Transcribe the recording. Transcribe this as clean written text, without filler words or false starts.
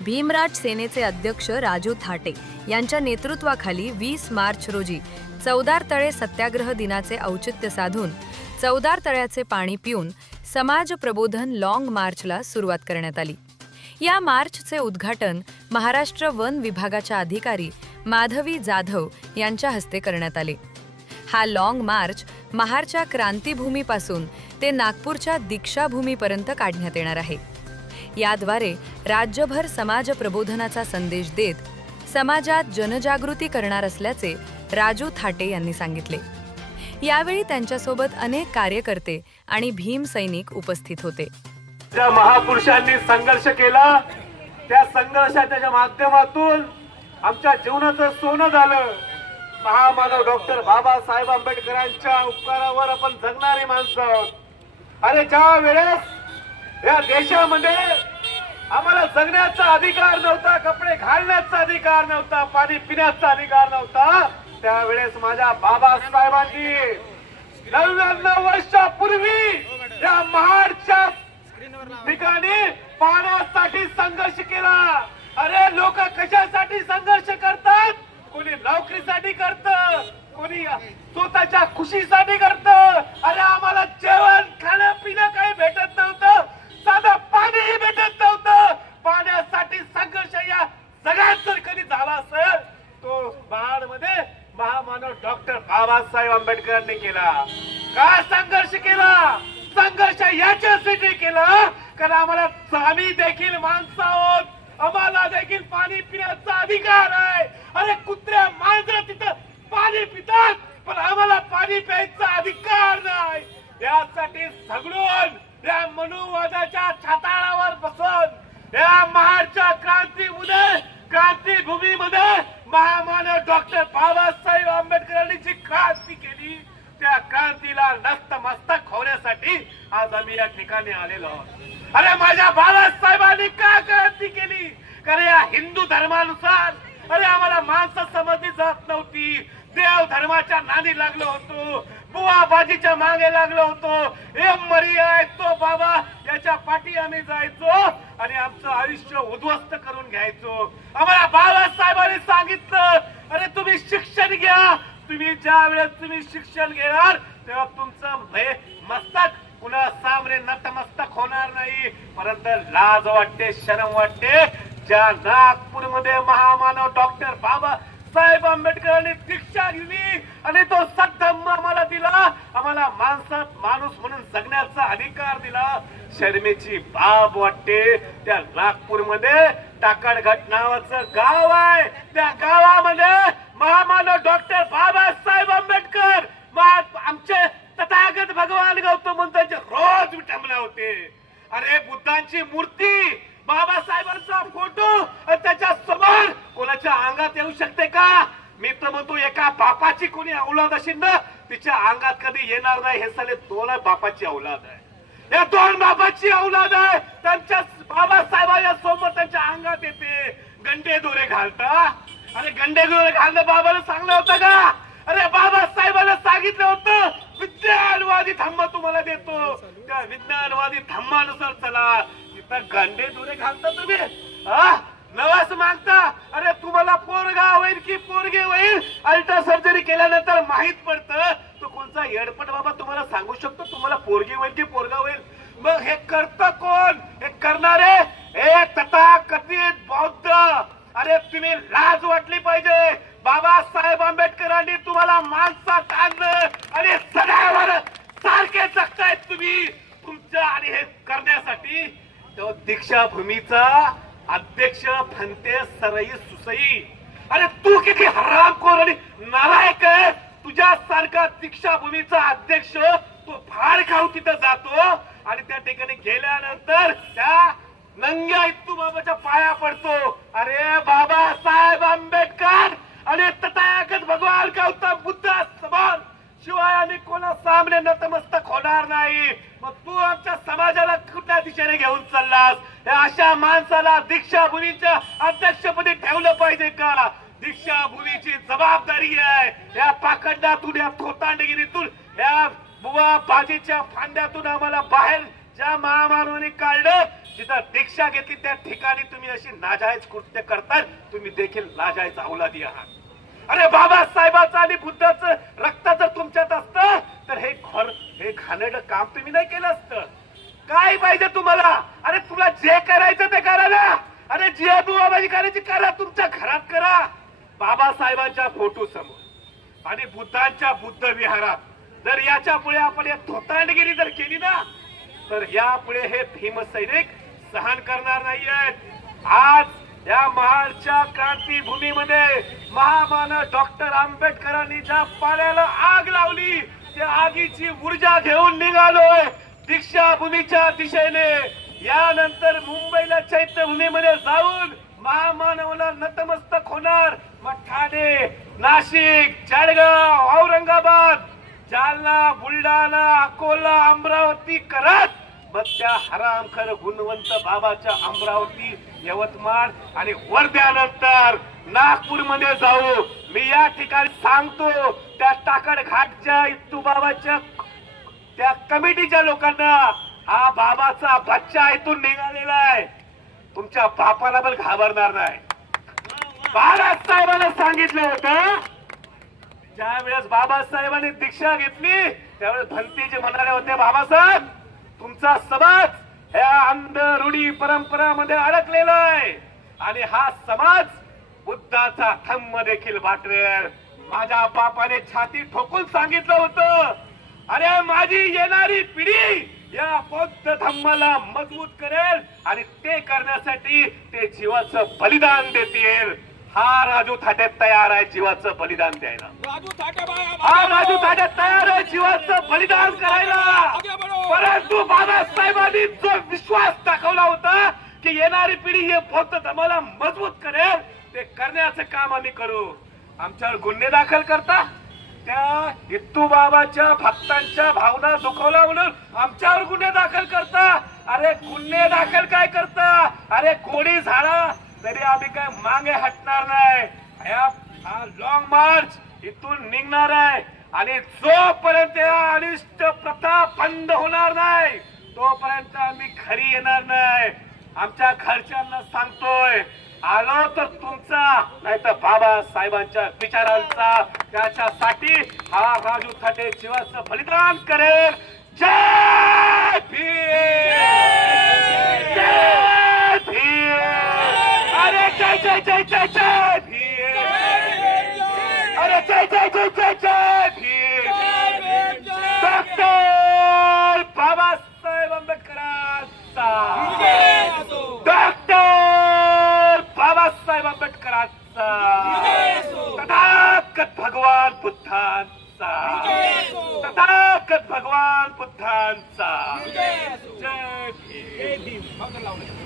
भीमराज सेनेचे अध्यक्ष राजू थाटे यांच्या नेतृत्वाखाली 20 मार्च रोजी चौदार तळे सत्याग्रह दिनाचे औचित्य साधून चौदार तळ्याचे पाणी पिऊन समाज प्रबोधन लॉंग मार्चला सुरुवात करण्यात आली। या मार्चचे उद्घाटन महाराष्ट्र वन विभागाच्या अधिकारी माधवी जाधव यांच्या हस्ते करण्यात आले। हा लॉंग मार्च महाडच्या क्रांतीभूमीपासून ते नागपूरच्या दीक्षाभूमीपर्यंत काढण्यात येणार आहे। याद्वारे राज्यभर समाज प्रबोधनाचा संदेश देत समाजात जनजागृती करणार असल्याचे राजू थाटे यांनी सांगितले। यावेळी त्यांच्यासोबत अनेक कार्यकर्ते आणि भीम सैनिक उपस्थित होते। ज्या महापुरुषांनी संघर्ष केला त्या संघर्षाच्या माध्यमातून आमच्या जीवनाचं सोनं झालं। महामानव डॉक्टर बाबासाहेब आंबेडकरांच्या उपकारावर आपण जगणारी माणसं आहोत। अरे ज्या वेळेस या देशामध्ये आम्हाला जगण्याचा अधिकार नव्हता, कपडे घालण्याचा अधिकार नव्हता, पाणी पिण्याचा अधिकार नव्हता, त्यावेळेस माझ्या बाबासाहेबांनी 99 वर्षापूर्वी या महाडच्या ठिकाणी पाण्यासाठी संघर्ष केला। अरे लोक कशासाठी संघर्ष करतात? कोणी नोकरीसाठी करतं, कोणी स्वतःच्या खुशीसाठी करतं। अरे आम्हाला जेवण खाणं पिणं काही भेटत नव्हतं, साधं पाणीही भेटत नव्हतं। पाण्यासाठी संघर्ष या जगात जर कधी झाला असेल तो महाडमध्ये महामानव डॉक्टर बाबासाहेब आंबेडकरांनी केला। का संघर्ष केला? संघर्ष याच्यासाठी केला कारण आम्हाला आम्ही देखील माणसं आहोत, आम्हाला देखील पाणी पिण्याचा अधिकार आहे। अरे कुत्र्या मांजर तिथं पाणी पितात पण आम्हाला पाणी प्यायचा अधिकार नाही। यासाठी झगडून या मनुवादाच्या छाताळावर बसून या महाडच्या क्रांतीभूमीमध्ये महामानव डॉक्टर बाबासाहेब आंबेडकरांनी जी क्रांती केली त्या क्रांतीला नतमस्तक होण्यासाठी आज आम्ही या ठिकाणी आलेलो आहोत। अरे माझ्या बाबासाहेबांनी का क्रांती केली? कारण या हिंदू धर्मानुसार अरे आम्हाला माणसं समजली जात नव्हती, देव धर्माच्या नादी लागलो होतो, बुवा बाजीच्या मागे लागलो होतो। हे मरिया तो बाबा याच्या पाठी आम्ही जायचो आणि आमचं आयुष्य उद्ध्वस्त करून घ्यायचो। आम्हाला बाबासाहेबांनी सांगितलं अरे तुम्ही शिक्षण घ्या, तुम्ही ज्या वेळेस तुम्ही शिक्षण घेणार तेव्हा तुमचं मस्तक पुन्हा सामने नतमस्तक होणार नाही। परंतु लाज वाटते, शरम वाटते, ज्या नागपूरमध्ये महामानव डॉक्टर बाबासाहेब आंबेडकरांनी दीक्षा दिली आणि तो सद्धम्म आम्हाला दिला, आम्हाला माणसात माणूस म्हणून जगण्याचा अधिकार दिला। शर्मेची बाब वाटते। त्या नागपूरमध्ये टाकळघाट नावाचं गाव आहे, त्या गावामध्ये महामानव डॉक्टर बाबासाहेब आंबेडकर आमचे तथागत भगवान गौतम बुद्धांचे रोज विटंबना होते। अरे बुद्धांची मूर्ती, बाबासाहेबांचा फोटो आणि त्याच्या समोर कोणाच्या अंगात येऊ शकते का? मी तर म्हणतो एका बापाची कोणी औलाद असेल ना तिच्या अंगात कधी येणार नाही। हे साले दोन बापाची औलाद आहे, या दोन बापाची औलाद आहे, त्यांच्या बाबासाहेबांच्या समोर त्यांच्या अंगात येते। गंडे दोरे घालता, अरे गंडे दोरे घालणं बाबाला सांगलं होतं का? अरे बाबासाहेबांना सांगितलं होतं विज्ञानवादी धम्म तुम्हाला देतो, त्या विज्ञानवादी धम्मानुसार चला। इथं गंडे दोरे घालता तुम्ही, नवास मागता। अरे तुम्हाला पोरगा होईल की पोरगे होईल अल्ट्रा सर्जरी केल्यानंतर माहित पडतं तो कोणता येडपट बाबा तुम्हाला सांगू शकतो तुम्हाला पोरगी होईल की पोरगा होईल? मग हे करतं कोण? हे करणारे हे तथाकथित बौद्ध। अरे तुम्ही लाज वाटली पाहिजे। बाबासाहेब आंबेडकरांनी तुम्हाला माणसात आणलं आणि सदैव सारखे जगतायत तुम्ही तुमचं आणि हे करण्यासाठी तो दीक्षाभूमीचा अध्यक्ष फंते सरई सुसई। अरे तू किती हरामखोर आणि नालायक आहे। तुझ्यासारखा दीक्षाभूमीचा अध्यक्ष तो फार खाऊ तिथं जातो आणि त्या ठिकाणी गेल्यानंतर त्या नंग्या इत्तू बाबाच्या पाया पडतो। अरे बाबासाहेब आंबेडकर आणि तथागत भगवान गौतम बुद्ध समोर शिवाय आणि कोणा सामने नतमस्तक होणार नाही। मग तू आमच्या समाजाला कुठल्या दिशेने घेऊन चाललास? या अशा माणसाला दीक्षाभूमीच्या अध्यक्षपदी ठेवलं पाहिजे का? दीक्षाभूमीची जबाबदारी आहे या पाखंडातून, या थोतांडगिरीतून, या बुवा बाजीच्या फांद्यातून आम्हाला बाहेर ज्या महामानवाने काढलं, जिथं दीक्षा घेतली त्या ठिकाणी तुम्ही अशी नाजायज कृत्य करताय. तुम्ही देखील नाजायज अवलादी आहात. अरे बाबासाहेबांचं आणि बुद्धाचं रक्त जर तुमच्यात असतं तर हे घाणेरडं काम तुम्ही नाही केलं असतं. काय पाहिजे तुम्हाला? अरे तुला जे करायचं ते करा ना. अरे जी बाबाजी करायची करा, तुमच्या घरात करा. बाबासाहेबांच्या फोटो समोर आणि बुद्धांच्या बुद्ध विहारात जर याच्या पुढे आपण धोतांडगिरी जर केली ना तर यापुढे हे भीमसैनिक सहन करणार नाहीयेत. आज या महाडच्या क्रांतीभूमीमध्ये महामानव डॉक्टर आंबेडकरांनी ज्या पाण्याला आग लावली त्या आगीची ऊर्जा घेऊन निघालोय दीक्षाभूमीच्या दिशेने. यानंतर मुंबईला चैत्यभूमीमध्ये जाऊन महामानवाला नतमस्तक होणार. मग ठाणे, नाशिक, जळगाव, औरंगाबाद, जालना, बुलढाणा, अकोला, अमरावती करत मग त्या हरामखर गुणवंत बाबाच्या अमरावती, यवतमाळ आणि वर्ध्यानंतर नागपूरमध्ये जाऊ. मी या ठिकाणी सांगतो त्या टाकड घाटच्या इत्तू बाबाच्या त्या कमिटीच्या लोकांना, हा बाबाचा बच्चा इथून निघालेला आहे. तुमच्या बापाला पण घाबरणार नाही. बाळासाहेबांना सांगितलं होतं, ज्या वेळेस बाबासाहेबांनी दीक्षा घेतली त्यावेळेस भंतीजी म्हणाले होते, बाबासाहेब तुमचा समाज ह्या अंध रूढी परंपरामध्ये अडकलेला आहे आणि हा समाज बुद्धाचा धम्म देखील वाटवेल. माझ्या बापाने छाती ठोकून सांगितलं होतं, अरे माझी येणारी पिढी या बौद्ध धम्माला मजबूत करेल आणि ते करण्यासाठी ते जीवाचं बलिदान देतील. हा राजू थाटे तयार आहे जीवाचं बलिदान द्यायला. हा राजू थाटे तयार आहे जीवाचं बलिदान करायला. परंतु बाबासाहेबांनी जो विश्वास दाखवला होता की येणारी पिढी हे बौद्ध धर्माला मजबूत करेल, ते करण्याचं काम आम्ही करू. आमच्यावर गुन्हे दाखल करता, त्या इत्तू बाबाच्या भक्तांच्या भावना दुखवला म्हणून आमच्यावर गुन्हे दाखल करता. अरे गुन्हे दाखल काय करता? अरे कोणी झाला तरी आम्ही काय मागे हटणार नाही. हा लॉंग मार्च इथून निघणार आहे आणि जोपर्यंत अनिष्ट प्रथा बंद होणार नाही तोपर्यंत आम्ही घरी येणार नाही. आमच्या घरच्यांना सांगतोय, आलो तर तुमचा नाही तर बाबासाहेबांच्या विचारांचा. त्याच्यासाठी हा राजू थाटे जीवाचं बलिदान करेल. जय भीम, जय भीम. अरे जय जय जय जय जय भीम. अरे जय जय जय जय जय भीम. डॉक्टर बाबासाहेब आंबेडकरांचा, डॉक्टर बाबासाहेब आंबेडकरांचा, तथागत भगवान बुद्धांचा, तथागत भगवान बुद्धांचा. जय भीम.